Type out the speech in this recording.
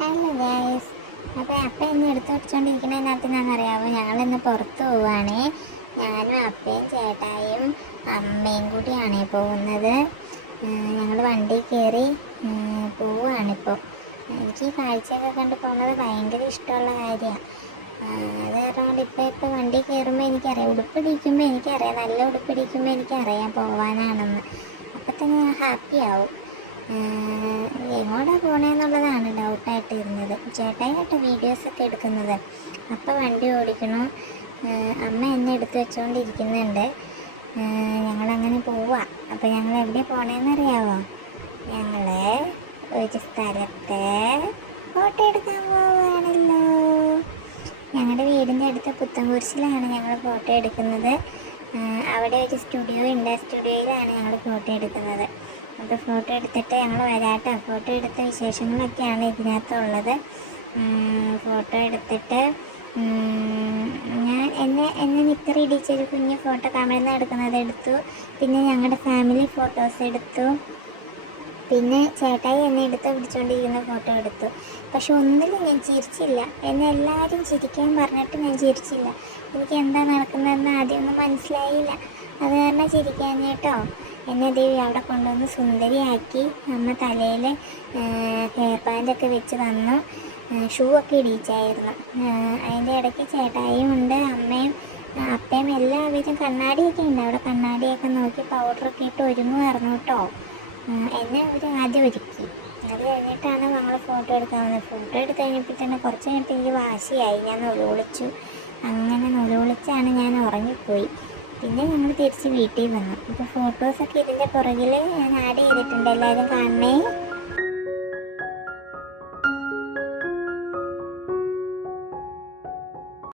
Hello guys. അപ്പം ഇന്ന് എടുത്ത് വെച്ചുകൊണ്ടിരിക്കുന്നതിനകത്ത് ഞങ്ങളിന്ന് പുറത്ത് പോവുകയാണേ. ഞാനും അപ്പയും ചേട്ടായും അമ്മയും കൂടിയാണേ പോകുന്നത്. ഞങ്ങൾ വണ്ടി കയറി പോവുകയാണിപ്പോൾ. എനിക്ക് ഈ കാഴ്ചയൊക്കെ കണ്ട് പോകുന്നത് ഭയങ്കര ഇഷ്ടമുള്ള കാര്യമാണ്. അത് കാരണം ഇപ്പം വണ്ടി കയറുമ്പോൾ എനിക്കറിയാം, ഉടുപ്പിടിക്കുമ്പോൾ എനിക്കറിയാം, നല്ല ഉടുപ്പിടിക്കുമ്പോൾ എനിക്കറിയാം പോവാനാണെന്ന്. അപ്പം തന്നെ ഞാൻ ഹാപ്പി ആവും. എങ്ങോട്ടാണ് പോകണമെന്നുള്ളതാണ് ഡൗട്ടായിട്ടിരുന്നത്. ചേട്ടായിട്ട് വീഡിയോസൊക്കെ എടുക്കുന്നത്. അപ്പം വണ്ടി ഓടിക്കണു, അമ്മ എന്നെ എടുത്ത് വെച്ചുകൊണ്ടിരിക്കുന്നുണ്ട്. ഞങ്ങളങ്ങനെ പോവാം. അപ്പം ഞങ്ങൾ എവിടെ പോകണമെന്നറിയാമോ? ഞങ്ങൾ ഒരു സ്ഥലത്ത് ഫോട്ടോ എടുക്കാൻ പോവുകയാണല്ലോ. ഞങ്ങളുടെ വീടിൻ്റെ അടുത്ത് പുത്തൻകുരിശിലാണ് ഞങ്ങൾ ഫോട്ടോ എടുക്കുന്നത്. അവിടെ ഒരു സ്റ്റുഡിയോ ഉണ്ട്. ആ സ്റ്റുഡിയോയിലാണ് ഞങ്ങൾ ഫോട്ടോ എടുക്കുന്നത്. അപ്പോൾ ഫോട്ടോ എടുത്തിട്ട് ഞങ്ങൾ വരാട്ടോ. ഫോട്ടോ എടുത്ത വിശേഷങ്ങളൊക്കെയാണ് ഇതിനകത്തുള്ളത്. ഫോട്ടോ എടുത്തിട്ട് ഞാൻ എന്നെ നിക്കറി ഇടിച്ചൊരു കുഞ്ഞ് ഫോട്ടോ ക്യാമറയിൽ നിന്ന് എടുക്കുന്നത് എടുത്തു. പിന്നെ ഞങ്ങളുടെ ഫാമിലി ഫോട്ടോസ് എടുത്തു. പിന്നെ ചേട്ടായി എന്നെ എടുത്ത് പിടിച്ചുകൊണ്ടിരിക്കുന്ന ഫോട്ടോ എടുത്തു. പക്ഷെ ഒന്നിലും ഞാൻ ചിരിച്ചില്ല. എന്നെ എല്ലാവരും ചിരിക്കാൻ പറഞ്ഞിട്ട് ഞാൻ ചിരിച്ചില്ല. എനിക്ക് എന്താ നടക്കുന്നതെന്ന് ആദ്യമൊന്നും മനസ്സിലായില്ല. അത് കാരണം ചിരിക്കാൻ കേട്ടോ. എന്നെ ദേവി അവിടെ കൊണ്ടുവന്ന് സുന്ദരിയാക്കി. അമ്മ തലയിൽ ഹെയർ ബാൻഡൊക്കെ വെച്ച് തന്നു. ഷൂ ഒക്കെ ഇടിയിച്ചായിരുന്നു. അതിൻ്റെ ഇടയ്ക്ക് ചേട്ടായിയും ഉണ്ട്, അമ്മയും അപ്പയും എല്ലാവരും. കണ്ണാടിയൊക്കെ ഉണ്ട് അവിടെ. കണ്ണാടിയൊക്കെ നോക്കി പൗഡറൊക്കെ ഇട്ട് ഒരുങ്ങുമായിരുന്നു കേട്ടോ. എന്നെ അവർ ആദ്യം ഒരുക്കി. അത് കഴിഞ്ഞിട്ടാണ് നമ്മൾ ഫോട്ടോ എടുക്കാൻ വന്നത്. ഫോട്ടോ എടുത്ത് കഴിഞ്ഞപ്പോൾ തന്നെ കുറച്ച് കഴിഞ്ഞപ്പോൾ എനിക്ക് വാശിയായി. ഞാൻ നൊലോളിച്ചു. അങ്ങനെ നൊലോളിച്ചാണ് ഞാൻ ഉറങ്ങിപ്പോയി. പിന്നെ ഞങ്ങൾ തിരിച്ച് വീട്ടിൽ വന്നു. ഇപ്പോൾ ഫോട്ടോസൊക്കെ ഇതിൻ്റെ പുറകിൽ ഞാൻ ആഡ് ചെയ്തിട്ടുണ്ട്, എല്ലാവരും കാണണേ.